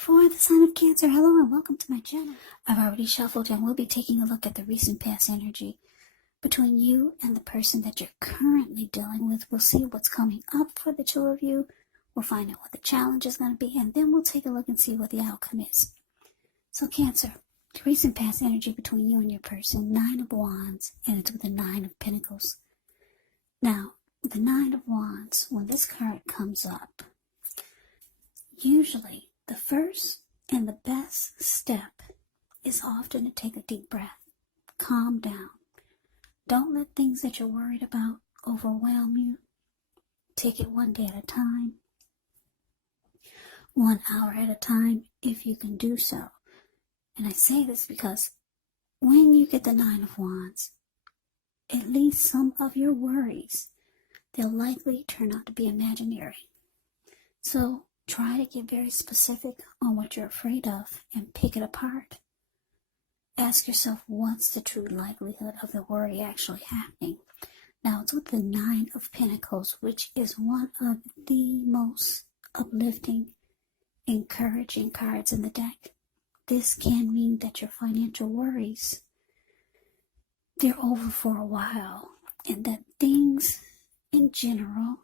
For the sign of Cancer, hello and welcome to my channel. I've already shuffled and we'll be taking a look at the recent past energy between you and the person that you're currently dealing with. We'll see what's coming up for the two of you. We'll find out what the challenge is going to be, and then we'll take a look and see what the outcome is. So Cancer, the recent past energy between you and your person, 9 of Wands, and it's with the 9 of Pentacles. Now, the 9 of Wands, when this card comes up, usually the first and the best step is often to take a deep breath. Calm down. Don't let things that you're worried about overwhelm you. Take it one day at a time. 1 hour at a time, if you can do so. And I say this because when you get the 9 of Wands, at least some of your worries, they'll likely turn out to be imaginary. So try to get very specific on what you're afraid of and pick it apart. Ask yourself, what's the true likelihood of the worry actually happening? Now, it's with the 9 of Pentacles, which is one of the most uplifting, encouraging cards in the deck. This can mean that your financial worries, they're over for a while, and that things in general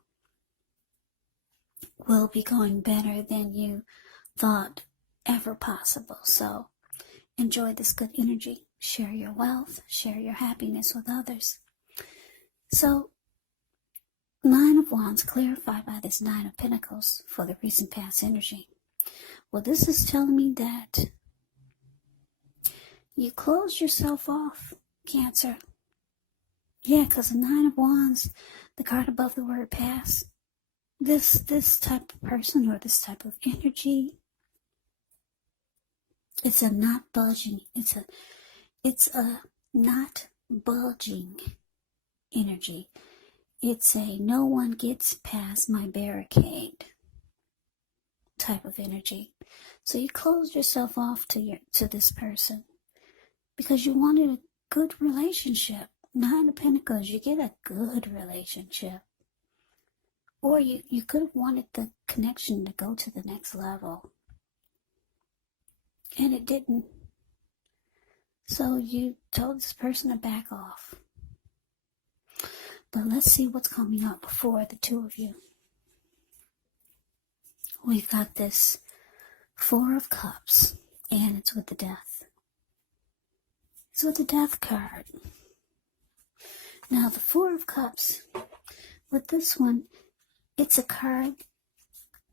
will be going better than you thought ever possible. So enjoy this good energy. Share your wealth. Share your happiness with others. So 9 of Wands clarified by this 9 of Pentacles for the recent past energy. Well, this is telling me that you closed yourself off, Cancer. Yeah, because the 9 of Wands, the card above the word past, this type of person or this type of energy, it's a not budging, it's a not budging energy. It's a no one gets past my barricade type of energy. So you closed yourself off to this person because you wanted a good relationship. 9 of Pentacles, you get a good relationship. Or you could have wanted the connection to go to the next level. And it didn't. So you told this person to back off. But let's see what's coming up before the two of you. We've got this 4 of Cups, and it's with the Death. It's with the Death card. Now the 4 of Cups, with this one, it's a card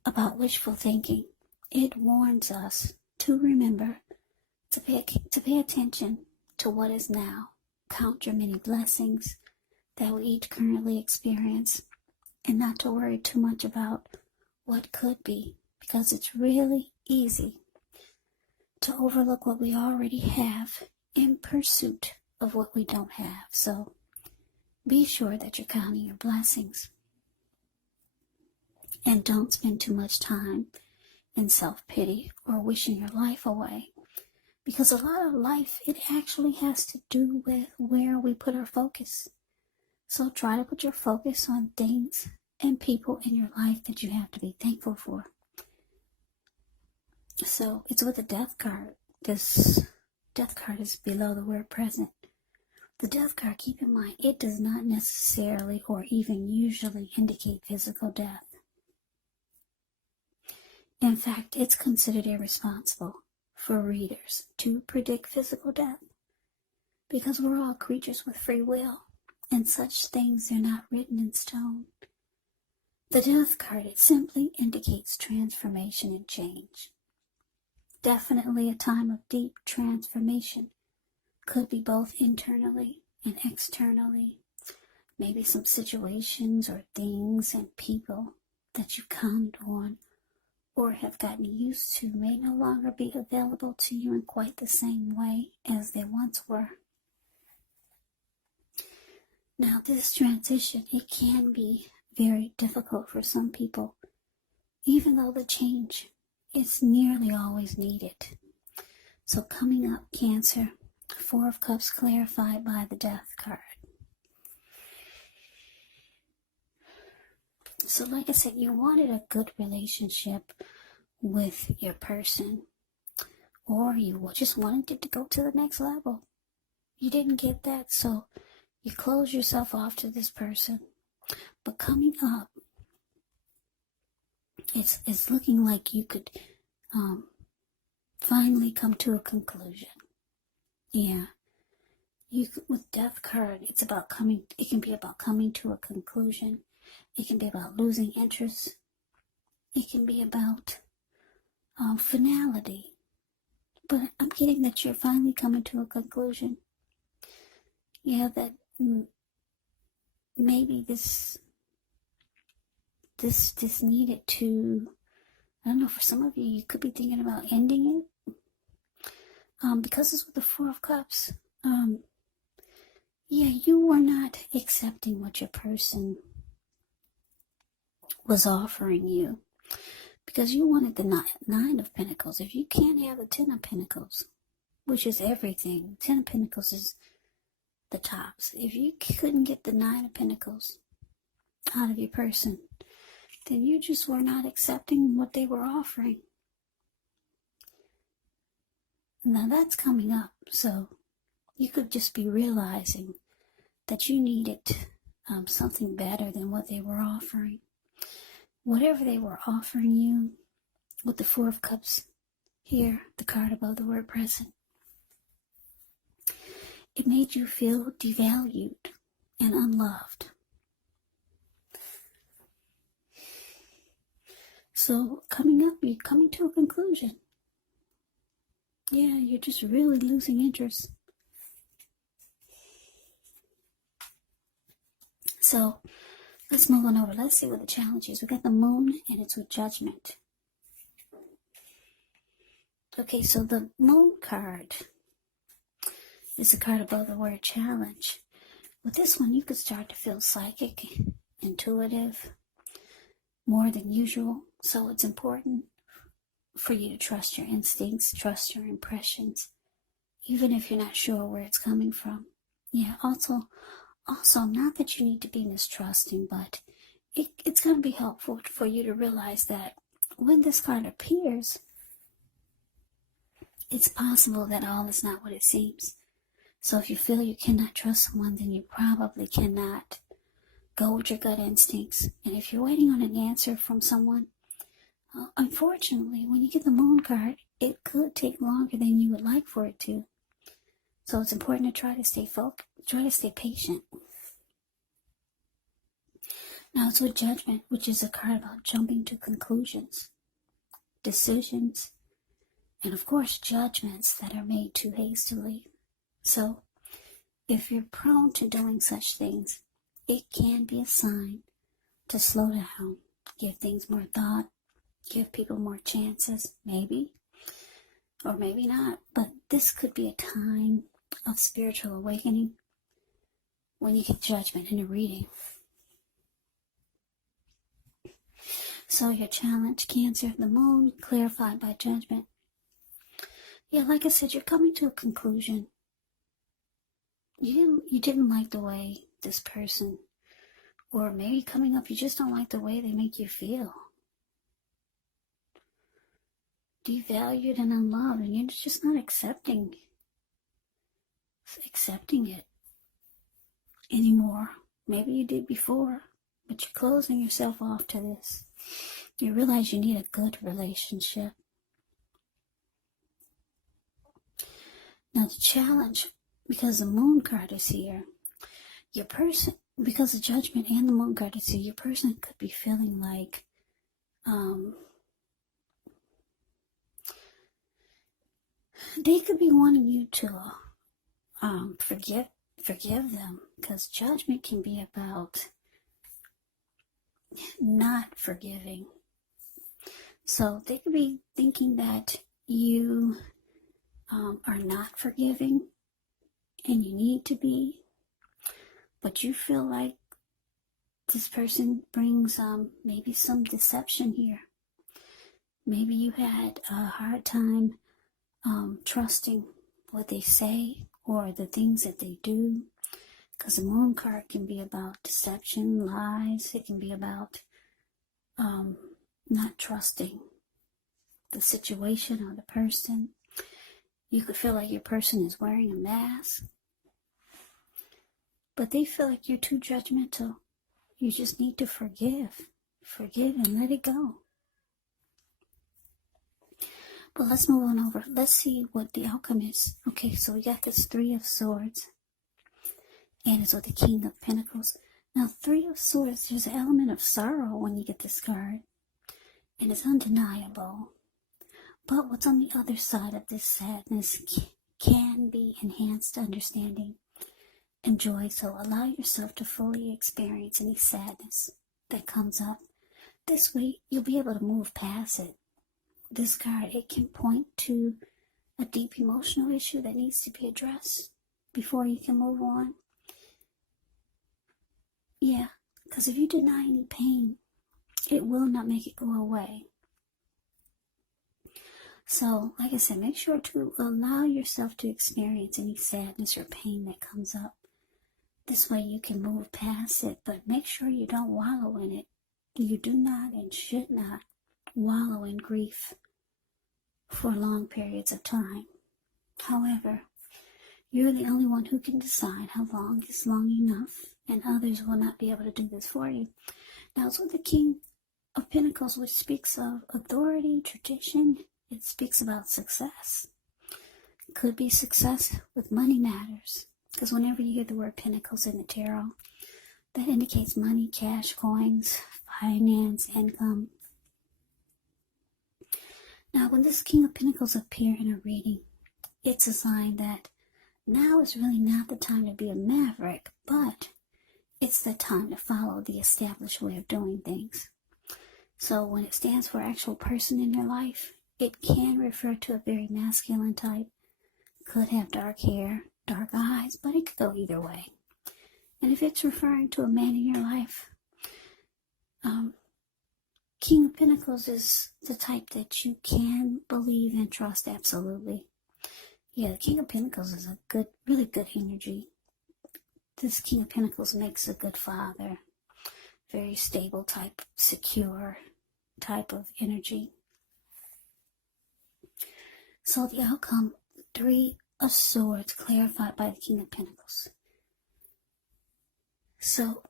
about wishful thinking. It warns us to remember to pay attention to what is now. Count your many blessings that we each currently experience, and not to worry too much about what could be, because it's really easy to overlook what we already have in pursuit of what we don't have. So be sure that you're counting your blessings. And don't spend too much time in self-pity or wishing your life away. Because a lot of life, it actually has to do with where we put our focus. So try to put your focus on things and people in your life that you have to be thankful for. So it's with the Death card. This Death card is below the word present. The Death card, keep in mind, it does not necessarily or even usually indicate physical death. In fact, it's considered irresponsible for readers to predict physical death because we're all creatures with free will, and such things are not written in stone. The Death card, it simply indicates transformation and change. Definitely a time of deep transformation. Could be both internally and externally. Maybe some situations or things and people that you counted on or have gotten used to may no longer be available to you in quite the same way as they once were. Now, this transition, it can be very difficult for some people, even though the change is nearly always needed. So coming up, Cancer, 4 of Cups clarified by the Death card. So like I said, you wanted a good relationship with your person, or you just wanted it to go to the next level. You didn't get that, so you close yourself off to this person. But coming up, it's looking like you could finally come to a conclusion. Yeah. With Death card, it can be about coming to a conclusion. It can be about losing interest. It can be about finality. But I'm getting that you're finally coming to a conclusion. Yeah, that maybe this needed to, I don't know, for some of you, you could be thinking about ending it. Because it's with the Four of Cups. Yeah, you were not accepting what your person was offering you. Because you wanted the Nine of Pentacles. If you can't have the Ten of Pentacles, which is everything, Ten of Pentacles is the tops. If you couldn't get the Nine of Pentacles out of your person, then you just were not accepting what they were offering. Now that's coming up, so you could just be realizing that you needed something better than what they were offering. Whatever they were offering you, with the Four of Cups here, the card above the word present, it made you feel devalued and unloved. So coming up, you're coming to a conclusion. Yeah, you're just really losing interest. So let's move on over. Let's see what the challenge is. We got the Moon, and it's with Judgment. Okay, so the Moon card is the card above the word challenge. With this one, you could start to feel psychic, intuitive, more than usual. So it's important for you to trust your instincts, trust your impressions, even if you're not sure where it's coming from. Yeah, also, not that you need to be mistrusting, but it's going to be helpful for you to realize that when this card appears, it's possible that all is not what it seems. So if you feel you cannot trust someone, then you probably cannot go with your gut instincts. And if you're waiting on an answer from someone, unfortunately, when you get the Moon card, it could take longer than you would like for it to. So it's important to try to stay focused, try to stay patient. Now it's with Judgment, which is a card about jumping to conclusions, decisions, and of course judgments that are made too hastily. So if you're prone to doing such things, it can be a sign to slow down, give things more thought, give people more chances, maybe, or maybe not. But this could be a time of spiritual awakening when you get Judgment in a reading. So your challenge, Cancer, the Moon, clarified by Judgment. Yeah, like I said, you're coming to a conclusion. You didn't like the way this person, or maybe coming up, you just don't like the way they make you feel. Devalued and unloved, and you're just not accepting it anymore. Maybe you did before, but you're closing yourself off to this. You realize you need a good relationship. Now the challenge, because the Moon card is here, your person, because the Judgment and the Moon card is here, your person could be feeling like they could be wanting you to forgive them, because Judgment can be about not forgiving. So they could be thinking that you are not forgiving, and you need to be, but you feel like this person brings maybe some deception here. Maybe you had a hard time trusting what they say or the things that they do, because the Moon card can be about deception, lies. It can be about not trusting. the situation or the person. You could feel like your person is wearing a mask, but they feel like you're too judgmental. You just need to forgive and let it go. But let's move on over. Let's see what the outcome is. Okay, so we got this Three of Swords, and it's with the King of Pentacles. Now, Three of Swords, there's an element of sorrow when you get this card, and it's undeniable. But what's on the other side of this sadness can be enhanced understanding and joy. So allow yourself to fully experience any sadness that comes up. This way, you'll be able to move past it. This card, it can point to a deep emotional issue that needs to be addressed before you can move on. Yeah, because if you deny any pain, it will not make it go away. So, like I said, make sure to allow yourself to experience any sadness or pain that comes up. This way you can move past it, but make sure you don't wallow in it. You do not and should not wallow in grief for long periods of time. However, you're the only one who can decide how long is long enough, and others will not be able to do this for you. Now, it's with the King of Pentacles, which speaks of authority, tradition. It speaks about success. It could be success with money matters, because whenever you hear the word Pentacles in the tarot, that indicates money, cash, coins, finance, income. Now, when this King of Pentacles appear in a reading, it's a sign that now is really not the time to be a maverick, but it's the time to follow the established way of doing things. So when it stands for actual person in your life, it can refer to a very masculine type. Could have dark hair, dark eyes, but it could go either way. And if it's referring to a man in your life, King of Pentacles is the type that you can believe and trust absolutely. Yeah, the King of Pentacles is a good, really good energy. This King of Pentacles makes a good father. Very stable type, secure type of energy. So the outcome, Three of Swords, clarified by the King of Pentacles. So,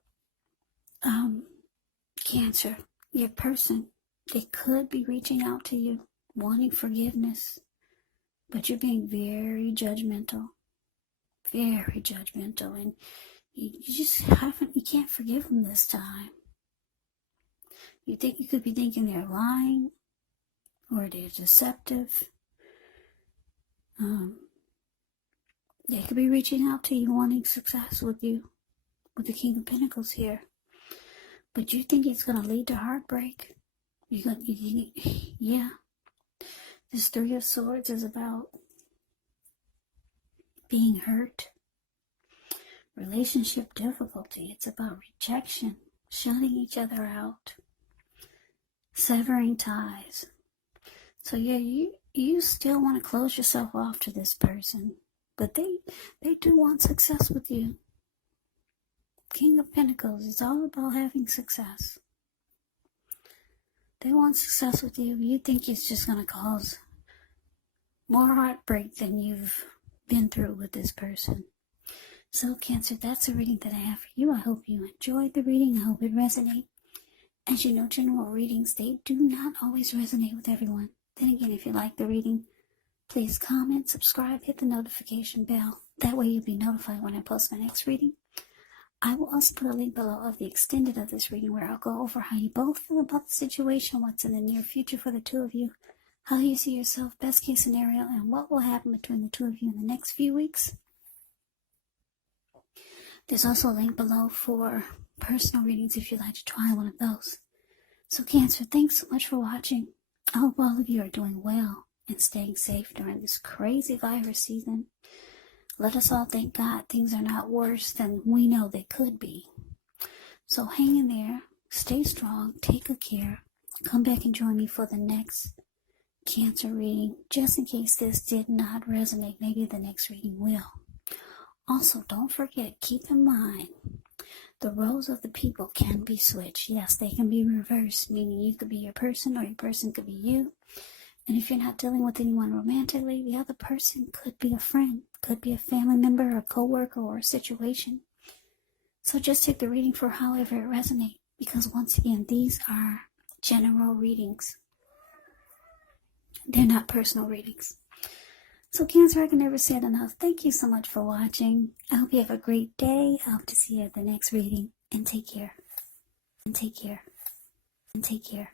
Cancer, your person, they could be reaching out to you, wanting forgiveness, but you're being very judgmental, and you can't forgive them this time. You could be thinking they're lying, or they're deceptive. They could be reaching out to you, wanting success with you, with the King of Pentacles here. But you think it's going to lead to heartbreak? Yeah. This Three of Swords is about being hurt, relationship difficulty. It's about rejection, shutting each other out, severing ties. So yeah, you still want to close yourself off to this person, but they do want success with you. King of Pentacles is all about having success. They want success with you. You think it's just going to cause more heartbreak than you've been through with this person. So Cancer, that's the reading that I have for you. I hope you enjoyed the reading. I hope it resonated. As you know, general readings, they do not always resonate with everyone. Then again, if you like the reading, please comment, subscribe, hit the notification bell. That way you'll be notified when I post my next reading. I will also put a link below of the extended of this reading where I'll go over how you both feel about the situation, what's in the near future for the two of you, how you see yourself, best case scenario, and what will happen between the two of you in the next few weeks. There's also a link below for personal readings if you'd like to try one of those. So Cancer, thanks so much for watching. I hope all of you are doing well and staying safe during this crazy virus season. Let us all thank God things are not worse than we know they could be. So hang in there, stay strong, take good care. Come back and join me for the next Cancer reading. Just in case this did not resonate, maybe the next reading will. Also, don't forget, keep in mind, the roles of the people can be switched. Yes, they can be reversed, meaning you could be your person or your person could be you. And if you're not dealing with anyone romantically, the other person could be a friend, could be a family member, a coworker, or a situation. So just take the reading for however it resonates, because once again, these are general readings. They're not personal readings. So Cancer, I can never say it enough. Thank you so much for watching. I hope you have a great day. I hope to see you at the next reading. And take care. And take care. And take care.